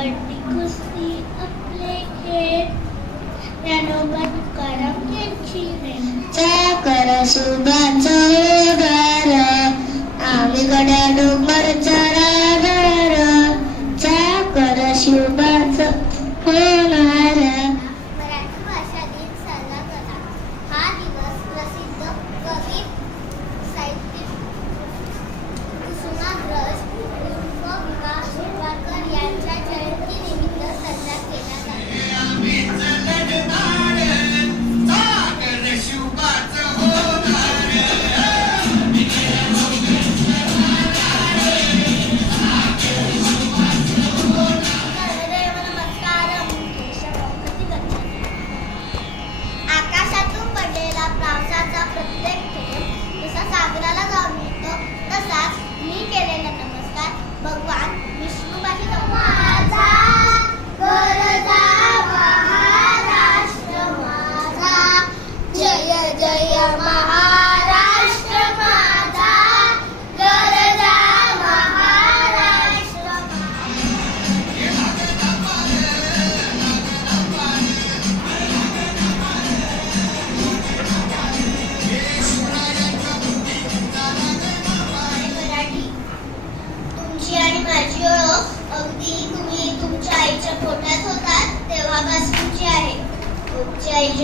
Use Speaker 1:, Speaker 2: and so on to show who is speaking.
Speaker 1: कट्टी कुस्ती आपले
Speaker 2: चाकर सुबाचा गार आम्ही गड्या डोंगर चरा चाकर शिवबाचं होणार